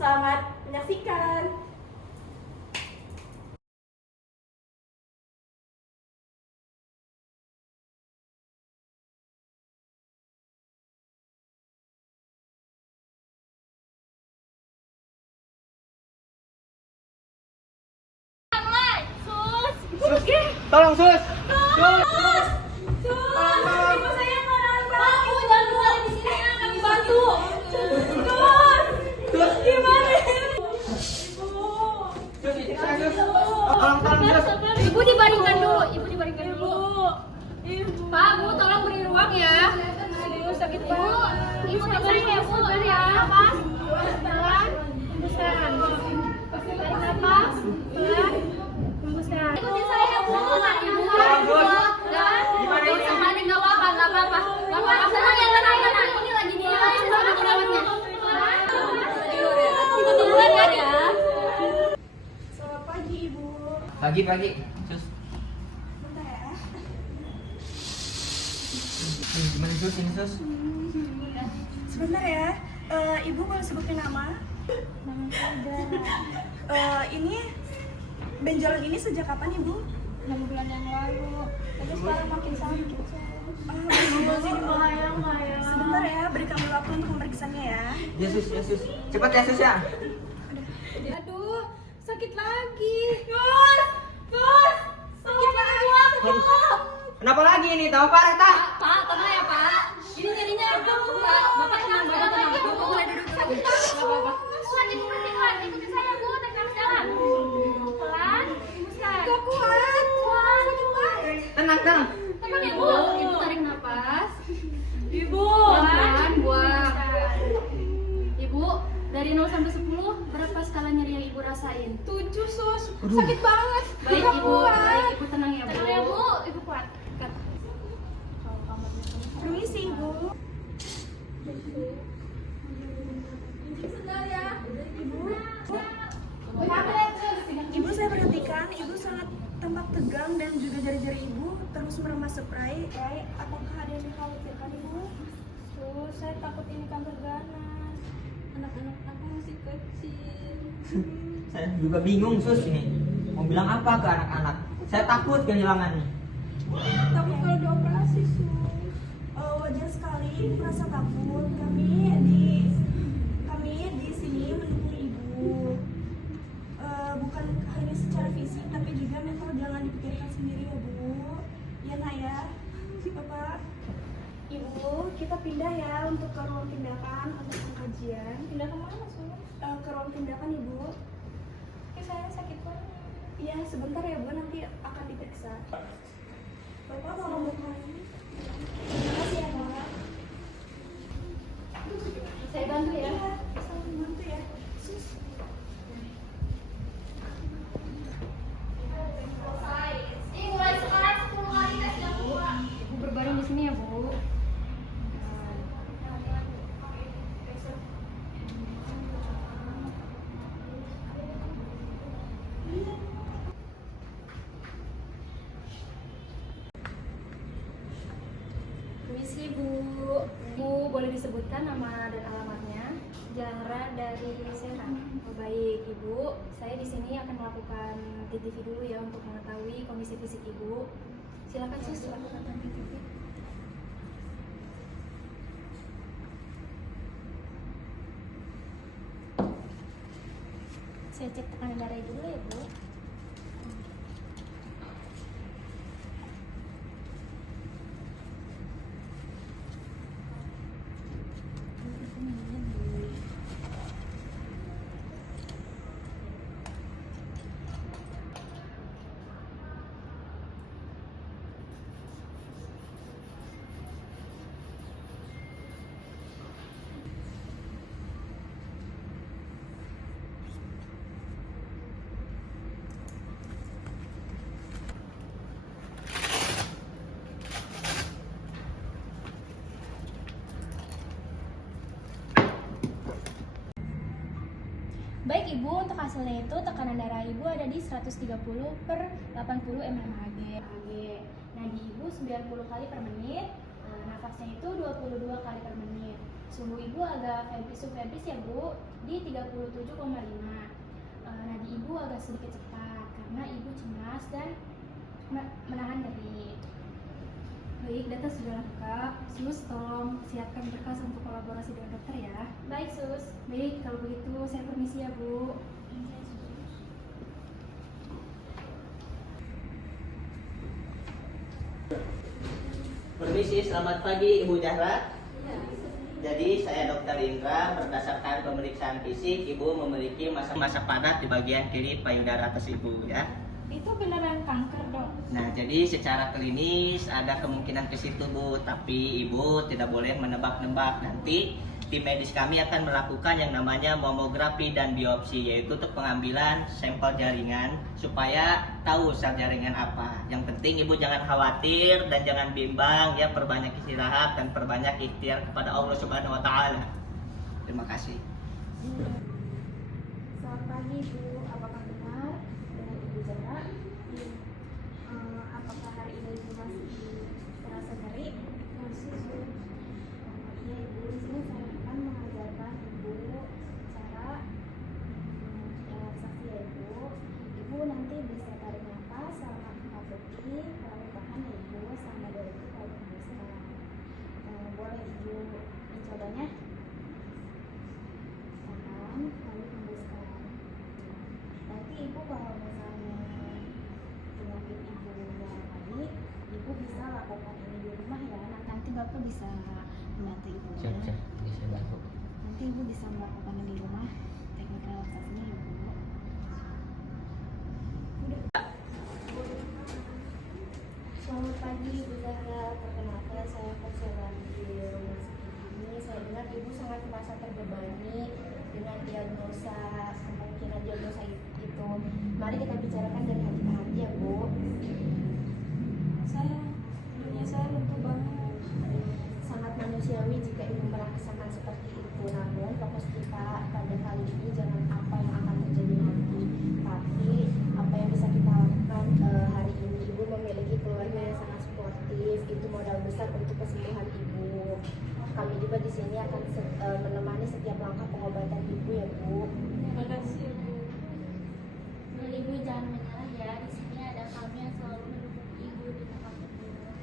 Selamat menyaksikan. Tolong sus. Ibu dibaringkan dulu, Pak, Bu, tolong beri ruang ya. Ibu sakit banget. Ibu sabar ya, Bu. Sabar ya. Nafas. Pelan. Hembuskan. Tarik nafas. Pelan. Hembuskan. Ikutin saya, Bu. Ibu. Dan gimana ini? Enggak apa-apa. Tenang ya, tenang. Ini lagi nih. Sama perawatnya. Ibu duluan kan ya. Selamat pagi, Ibu. Pagi, sus. Bentar ya. Gimana sus ini sus? Sebentar ya. Ibu boleh sebutin nama? Ini benjolan ini sejak kapan, Ibu? 6 bulan yang lalu. Tapi sekarang makin sakit. Sebentar ya, beri kami waktu untuk memeriksanya ya. Ya sus. Cepat ya sus ya. Aduh, sakit lagi. Sakit lagi. Kenapa lagi ini? Tahu parah tak? Pak, tenang ya, Pak. Ini nyerinya Pak. Bapak tenang. Bapak boleh duduk. Sakit apa-apa. Kuat, ibu bersihkan. Ikutin saya, Bu. Tarik nafas dalam. Pelan. Hembuskan. Gak kuat. Sakit banget. Tenang. Tenang ya, Bu. Ibu tarik nafas. Ibu. Pelan, buang. Ibu, dari 0 sampai 10, berapa skala nyeri yang Ibu rasain? 7 sus. Sakit banget. Baik, Gak Ibu. kuat. Baik, Ibu tenang ya, Bu. Tenang ya, Bu. Ibu kuat. Kat. Permisi, Ibu. Ibu, saya perhatikan Ibu sangat tampak tegang dan juga jari-jari Ibu terus meremas spray. Apakah ada yang dikhawatirkan, Ibu? Saya takut ini kanker ganas. Anak-anak aku masih kecil. Saya juga bingung sus ini. Mau bilang apa ke anak-anak? Saya takut kehilangannya. Takut kalau dioperasi, sus. Wajar sekali merasa takut. Kami di sini mendukung Ibu. Bukan hanya secara fisik tapi juga mental, jangan dipikirkan sendiri ya, Bu. Ya, Nak ya. Bapak. Ibu, kita pindah ya untuk ke ruang tindakan untuk pengkajian. Pindah ke mana, Sus? Ke ruang tindakan, Ibu. Saya sakit banget. Iya, sebentar ya, Bu, nanti akan diperiksa. Bapak tolong buka ini. Terima kasih ya, Pak. Saya bantu ya. Iya, saling bantu ya. Sus. Mulai sekarang 10 kali tes yang kedua. Ibu berbaring di sini ya, Bu. Permisi, Bu. Bu, boleh disebutkan nama dan alamatnya? Zahra dari Serang. Oh, baik, Ibu. Saya di sini akan melakukan TTV dulu ya untuk mengetahui kondisi fisik Ibu. Silakan, Sus, lakukan TTV. Saya cek tekanan darah dulu ya, Bu. Baik Ibu, untuk hasilnya itu tekanan darah Ibu ada di 130/80 mmHg. Nadi Ibu 90 kali per menit, nafasnya itu 22 kali per menit. Suhu ibu agak febris ya bu, di 37,5. Nadi ibu agak sedikit cepat karena ibu cemas dan menahan nyeri. Baik, data sudah lengkap. Sus, tolong siapkan berkas untuk kolaborasi dengan dokter ya. Baik sus. Baik, kalau begitu saya permisi ya Bu. Permisi, selamat pagi Ibu Zahra. Jadi saya Dr. Indra, berdasarkan pemeriksaan fisik, Ibu memiliki massa padat di bagian kiri payudara atas Ibu ya. Itu beneran kanker dok? Nah, jadi secara klinis ada kemungkinan ke situ Bu, tapi Ibu tidak boleh menebak-nebak. Nanti tim medis kami akan melakukan yang namanya mamografi dan biopsi, yaitu untuk pengambilan sampel jaringan supaya tahu sel jaringan apa. Yang penting Ibu jangan khawatir dan jangan bimbang ya, perbanyak istirahat dan perbanyak ikhtiar kepada Allah Subhanahu wa taala. Terima kasih. Selamat pagi Bu, apakah benar dengan Ibu Zahra? Apakah hari ini Ibu masih terasa nyeri? Masih Bu. Iya Ibu, di sini saya akan mengajarkan Ibu cara relaksasi ya Ibu. Ibu nanti bisa tarik nafas selama 4 detik, lalu tahan ya Ibu selama 2 detik lalu hembuskan. Boleh Ibu mencobanya? Tahan, lalu hembuskan. Nanti Ibu kalau misalnya penyakit Ibu lagi, Ibu bisa lakukan ini di rumah ya. Nanti Bapak bisa membantu Ibu ya. Bisa bantu. Nanti Ibu bisa melakukan di rumah teknik relaksasinya ya Bu. Selamat pagi Ibu Zahra, perkenalkan saya konselor di rumah sakit ini. Saya dengar Ibu sangat merasa terbebani dengan diagnosa, kemungkinan diagnosa itu. Mari kita bicarakan dari hati ke hati ya Bu. Saya lumpuh banget. Sangat manusiawi jika Ibu merasakan seperti itu. Namun fokus kita pada kali ini jangan apa yang akan terjadi nanti, tapi apa yang bisa kita lakukan hari ini. Ibu memiliki keluarga yang sangat suportif, itu modal besar untuk kesembuhan Ibu. Kami juga di sini akan menemani setiap langkah pengobatan Ibu ya Bu. Terima kasih Bu. Ibu jangan menyerah ya, di sini ada kami yang selalu mendukung Ibu di tengah kesulitan.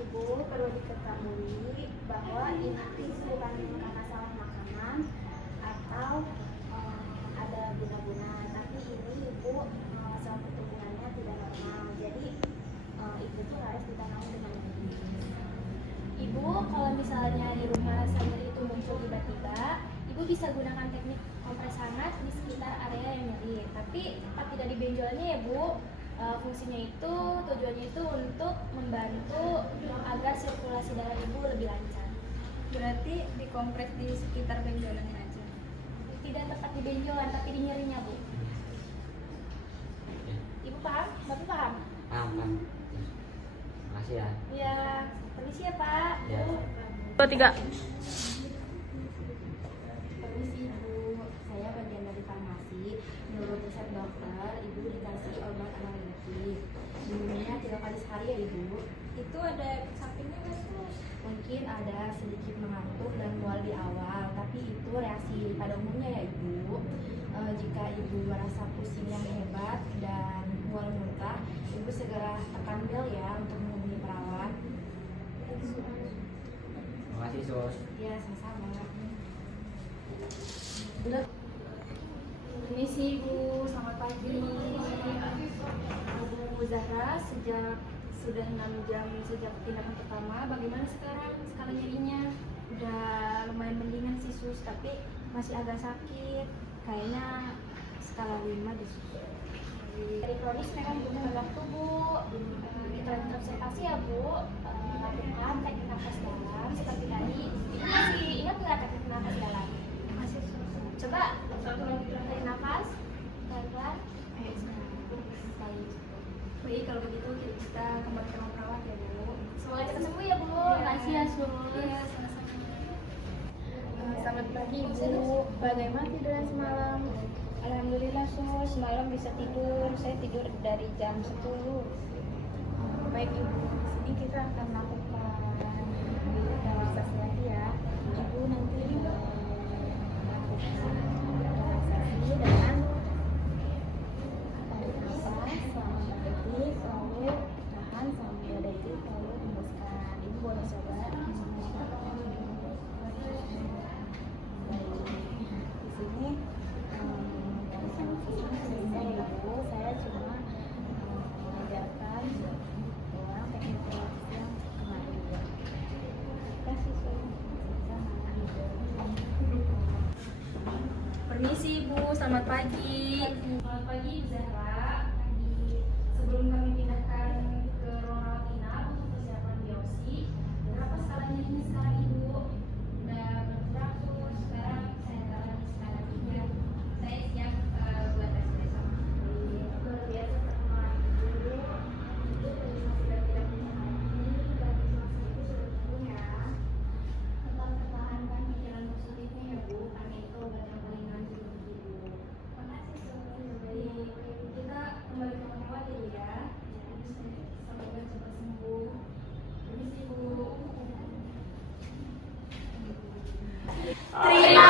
Ibu perlu diketahui bahwa ini bukan karena salah makanan atau ada guna-guna, tapi ini Ibu sel pertumbuhannya tidak normal, jadi Ibu tuh harus ditangani dengan baik. Ibu, kalau misalnya di rumah rasa nyeri itu muncul tiba-tiba, Ibu bisa gunakan teknik kompres hangat di sekitar area yang nyeri. Tapi tempat tidak di benjolannya ya Bu. Fungsinya itu, tujuannya itu untuk membantu agar sirkulasi darah Ibu lebih lancar. Berarti dikompres di sekitar benjolannya aja. Tidak tepat di benjolan, tapi di nyerinya Bu. Ibu paham? Bapak paham? Paham. Makasih ya. Ya, permisi ya Pak. Ya. Bu. 2, 3. Permisi Ibu, saya bagian dari farmasi. Menurut resep dokter, Ibu dikasih obat analgetik. Minumnya 3 kali sehari ya Ibu. Itu ada efek sampingnya nggak Bu? Mungkin ada sedikit mengantuk dan mual di awal, tapi itu reaksi pada umumnya ya Ibu. Jika Ibu merasa pusing yang hebat dan mual muntah, Ibu segera tekan bel ya untuk menghubungi perawat. Makasih Sus. Ya, sama-sama. Permisi Ibu, selamat pagi. Bu Zahra, sudah 6 jam sejak tindakan pertama, bagaimana sekarang skala nyerinya? Udah lumayan mendingan sih Sus, tapi masih agak sakit. Kayaknya skala 5 deh Sus. Dari kronis memang butuh waktu Bu. Kita lanjut observasi ya Bu. Lakukan teknik nafas dalam seperti tadi. Ibu masih ingat nggak teknik nafas dalam? Masih Sus. Coba tarik nafas pelan-pelan. Ayo sekarang. Baik. Baik, kalau begitu kita kembali ke ruang perawat ya Bu. Semoga kita sembuh ya Bu. Makasih ya Sus. Iya, sama-sama. Selamat pagi Bu. Bagaimana tiduran semalam? Alhamdulillah Sus, semalam bisa tidur. Saya tidur dari jam 10. Baik Ibu, di sini kita akan melakukan Permisi Bu, selamat pagi. Selamat pagi, Bu Zahra. Sebelum kami pindahkan ke ruang rawat inap untuk persiapan biopsi, berapa skalanya ini sekarang Ibu? Udah beratus, sekarang saya taruh di skala 3. Saya siap buat tes besok. Luar biasa perkembangan Ibu. Ibu sudah tidak punya lagi, dan isolasi itu sudah turun ya. Tetap pertahankan pikiran positifnya ya Bu, karena itu obat yang paling manjur untuk Ibu. Makasih baik. Kita kembali ke rumah rawat ya. Semoga cepat sembuh. Permisi Bu. Terima